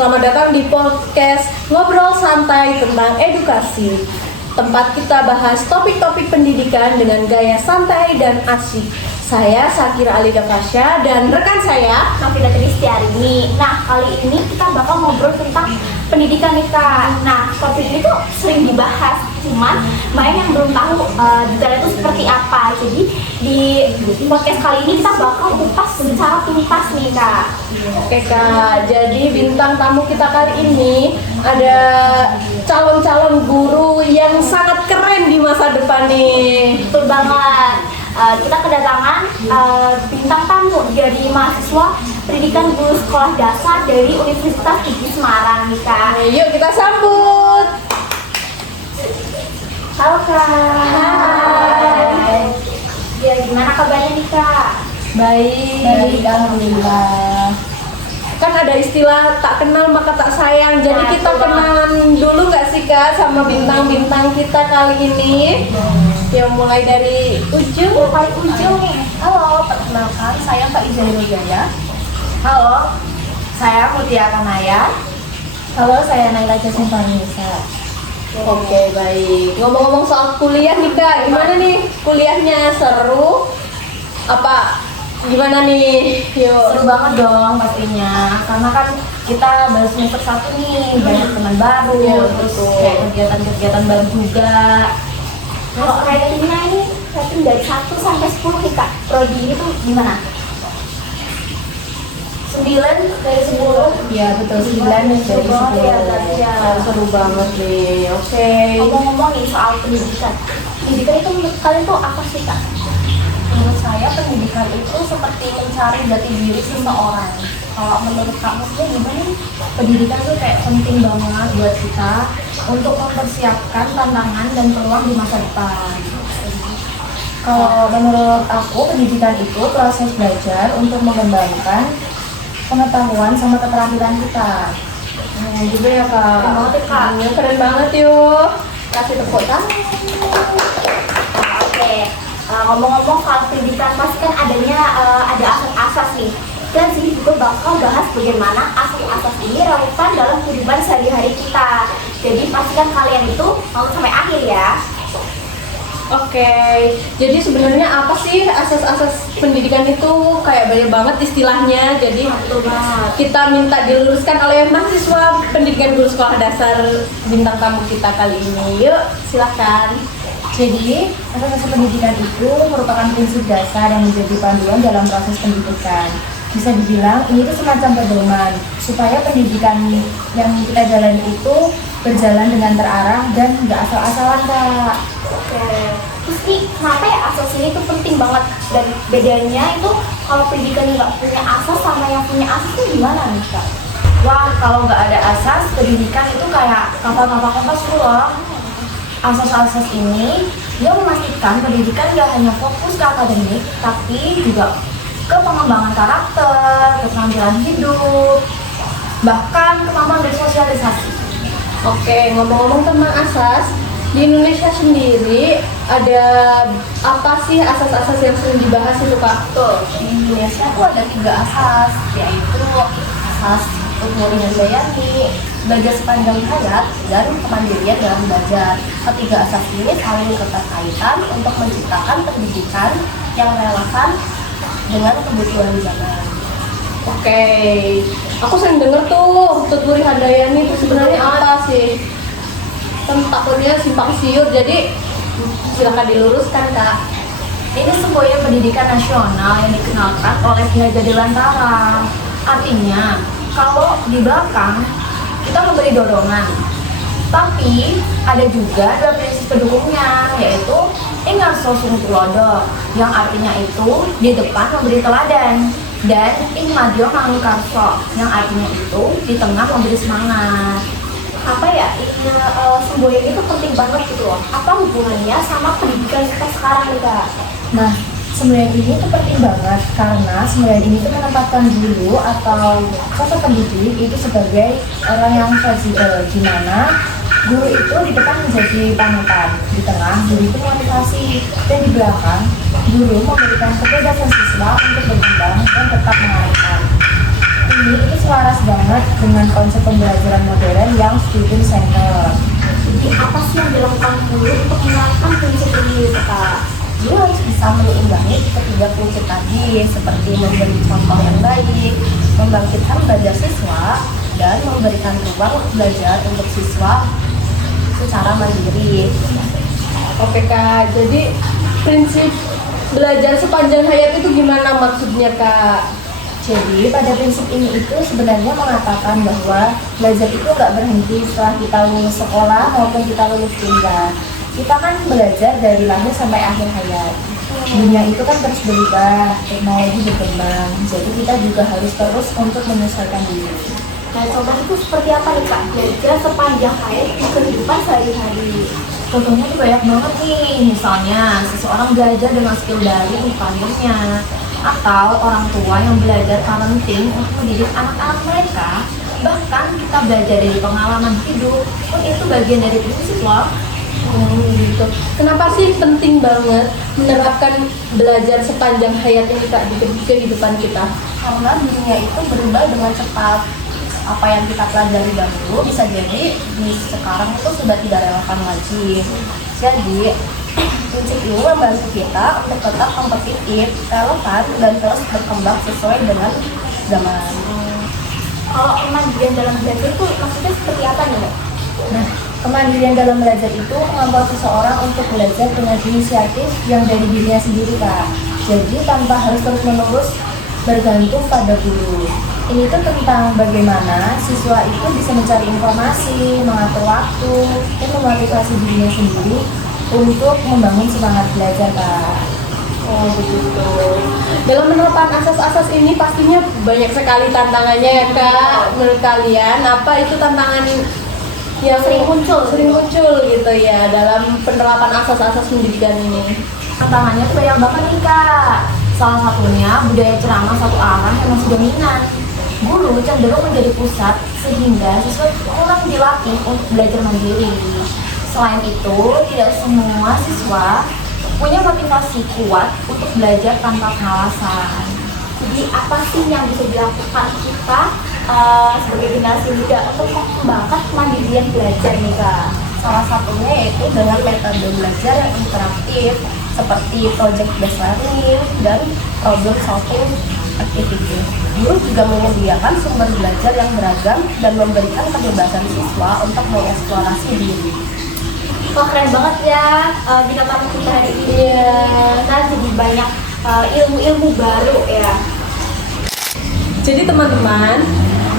Selamat datang di podcast Ngobrol Santai tentang Edukasi. Tempat kita bahas topik-topik pendidikan dengan gaya santai dan asik. Saya Sakira Alida Fasya dan rekan saya Novita Tristiarini. Nah, kali ini kita bakal ngobrol tentang pendidikan nih Kak. Nah, topik ini tuh sering dibahas, cuman banyak yang belum tahu detailnya itu seperti apa. Jadi di podcast kali ini kita bakal kupas secara tuntas nih Kak. Oke Kak, jadi bintang tamu kita kali ini ada calon-calon guru yang sangat keren di masa depan nih. Betul banget. Kita kedatangan bintang tamu dari mahasiswa pendidikan guru sekolah dasar dari Universitas Igi Semarang nih Kak. Yuk kita sambut. Halo Kak. Hai. Ya, gimana kabarnya nih Kak? Baik, alhamdulillah. Kan ada istilah tak kenal maka tak sayang. Jadi Nah, kita betul kenalan dulu nggak sih Kak sama bintang-bintang kita kali ini? Ya mulai dari ujung. Paling ujung nih. Halo, perkenalkan saya Kak Izairul Jaya. Halo, saya Mutia Kanaya. Halo, saya Naila Jasmine Farnisa. Oke, baik. Ngomong-ngomong soal kuliah nih Kak, gimana nih kuliahnya? Seru? Apa? Gimana nih? Yuk. Seru banget dong pastinya, karena kan kita baru semester 1 nih, banyak teman baru, Iya, terus betul. kayak kegiatan-kegiatan baru juga. Kalau ratingnya ini rating dari 1 sampai 10 nih Kak. Prodi itu gimana? 9 dari 10. Iya betul, 9 dari Seru banget ya, 10. berarti ya. Seru banget nih. Oke. Ngomong-ngomong nih soal pendidikan. Pendidikan itu menurut kalian tuh apa sih Kak? Menurut saya pendidikan itu seperti mencari jati diri seseorang. Kalau menurut kamu tuh gimana nih? Pendidikan tuh kayak penting banget buat kita untuk mempersiapkan tantangan dan peluang di masa depan. Kalau menurut aku pendidikan itu proses belajar untuk mengembangkan pengetahuan sama keterampilan kita. Gitu ya Kak. Keren banget ya, Kak. Iya, keren banget yuk. Kasih tepuk tangan. Oke. Ngomong-ngomong soal pendidikan pasti kan ada asas-asas nih. Dan sini juga bakal bahas bagaimana asas-asas ini relevan dalam kehidupan sehari-hari kita. Jadi pastikan kalian itu mau sampai akhir ya. Oke, jadi sebenarnya apa sih asas-asas pendidikan itu? Kayak banyak banget istilahnya. Jadi Betul banget. kita minta diluruskan oleh mahasiswa pendidikan guru sekolah dasar bintang tamu kita kali ini. Yuk, silahkan. Jadi, asas-asas pendidikan itu merupakan prinsip dasar yang menjadi panduan dalam proses pendidikan. Bisa dibilang ini tuh semacam pedoman supaya pendidikan yang kita jalani itu berjalan dengan terarah dan nggak asal-asalan Kak. Oke. Terus nih, kenapa ya asas ini tuh penting banget? Dan bedanya itu kalau pendidikan nggak punya asas sama yang punya asas itu gimana nih Kak? Wah, kalau nggak ada asas, pendidikan itu kayak kapal tanpa kompas tuh loh. Asas-asas ini dia memastikan pendidikan nggak hanya fokus ke akademik, tapi juga ke pengembangan karakter, keterampilan hidup, bahkan kemampuan bersosialisasi. Oke, ngomong-ngomong tentang asas, di Indonesia sendiri ada apa sih asas-asas yang sering dibahas itu Kak? Betul, di Indonesia tuh ada 3 asas, yaitu asas Umurian Bayani, belajar sepanjang hayat, dan kemandirian dalam belajar. Ketiga asas ini saling keterkaitan untuk menciptakan pendidikan yang relevan dengan kebutuhan zaman. Oke, aku sering denger tuh Tuturi Handayani itu sebenarnya apa sih? Kan takutnya simpang siur, jadi silakan diluruskan Kak. Ini sebuah pendidikan nasional yang dikenalkan oleh Ki Hajar Dewantara. Artinya, kalau di belakang kita memberi dorongan, tapi ada juga 2 prinsip pendukungnya, yaitu ingarso sung tulodo, yang artinya itu di depan memberi teladan, dan ing madyo mangkarso, yang artinya itu di tengah memberi semangat. Apa ya, semboyan itu penting banget gitu loh. Apa hubungannya sama pendidikan kita sekarang nih Kak? Nah, semboyan ini tuh penting banget karena semboyan ini tuh menempatkan guru atau sosok pendidik itu sebagai orang yang fleksibel, di mana guru itu di depan menjadi panutan, di tengah guru itu motivasi, dan di belakang guru memberikan kebebasan siswa untuk berkembang dan tetap mengarahkan. Ini itu selaras banget dengan konsep pembelajaran modern yang student center. Jadi apa sih yang dilakukan guru untuk menerapkan prinsip ini Kak? Dia harus bisa menyeimbangkan ketiga prinsip tadi, seperti memberi contoh yang baik, membangkitkan belajar siswa, dan memberikan ruang belajar untuk siswa secara mandiri. Oke Kak, jadi prinsip belajar sepanjang hayat itu gimana maksudnya Kak? Jadi pada prinsip ini itu sebenarnya mengatakan bahwa belajar itu nggak berhenti setelah kita lulus sekolah maupun kita lulus kuliah. Kita kan belajar dari lahir sampai akhir hayat. Dunia itu kan terus berubah, teknologi berkembang, jadi kita juga harus terus untuk menyesuaikan diri. Nah, contoh itu seperti apa nih Kak? Belajar sepanjang hayat di kehidupan sehari-hari. Contohnya tuh banyak banget nih, misalnya seseorang belajar dengan skill dari karirnya, atau orang tua yang belajar parenting untuk mendidik anak-anak mereka. Bahkan kita belajar dari pengalaman hidup pun itu bagian dari prinsip loh. Gitu. Kenapa sih penting banget menerapkan belajar sepanjang hayat ini Kak di kehidupan kita? Karena dunia itu berubah dengan cepat. Apa yang kita pelajari dahulu bisa jadi di sekarang itu sudah tidak relevan lagi. Jadi prinsip ini membantu kita untuk tetap kompetitif, relevan, dan terus berkembang sesuai dengan zaman. Kalau kemandirian dalam belajar itu maksudnya seperti apa nih Kak? Nah, kemandirian dalam belajar itu kemampuan seseorang untuk belajar dengan inisiatif yang dari dirinya sendiri, Kak. Jadi tanpa harus terus-menerus bergantung pada guru. Ini tuh tentang bagaimana siswa itu bisa mencari informasi, mengatur waktu, dan memotivasi dirinya sendiri untuk membangun semangat belajar, Kak. Oh begitu. Dalam menerapkan asas-asas ini pastinya banyak sekali tantangannya ya Kak. Menurut kalian apa itu tantangan yang Sering muncul gitu ya dalam penerapan asas-asas pendidikan ini? Tantangannya tuh banyak banget nih, Kak. Salah satunya budaya ceramah satu arah yang masih dominan. Guru cenderung menjadi pusat sehingga siswa kurang dilatih untuk belajar mandiri. Selain itu, tidak semua siswa punya motivasi kuat untuk belajar tanpa alasan. Jadi apa sih yang bisa dilakukan kita sebagai generasi muda untuk mengembangkan kemandirian belajar nih Kak? Salah satunya yaitu dengan metode belajar yang interaktif seperti project based learning dan problem solving activity. Guru juga menyediakan sumber belajar yang beragam dan memberikan kebebasan siswa untuk mengeksplorasi diri. Wah keren banget ya bintang tamu kita hari ini. Kita jadi banyak ilmu-ilmu baru ya. Jadi teman-teman,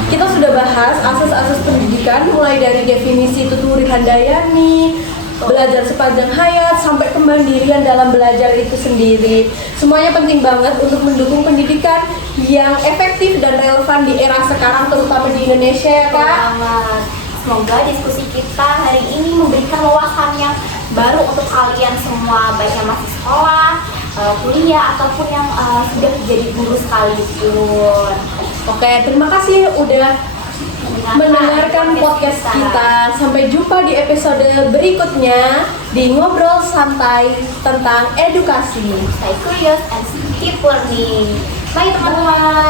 kita sudah bahas asas-asas pendidikan mulai dari definisi Tuturi Handayani, belajar sepanjang hayat, sampai kemandirian dalam belajar itu sendiri. Semuanya penting banget untuk mendukung pendidikan yang efektif dan relevan di era sekarang, terutama di Indonesia ya Kak. Selamat. Semoga diskusi kita hari ini memberikan wawasan yang baru untuk kalian semua, baik yang masih sekolah, kuliah, ataupun yang sudah jadi guru sekalipun. Oke, terima kasih udah mendengarkan podcast kita. Sampai jumpa di episode berikutnya di Ngobrol Santai tentang edukasi. Stay curious and keep learning. Bye teman-teman.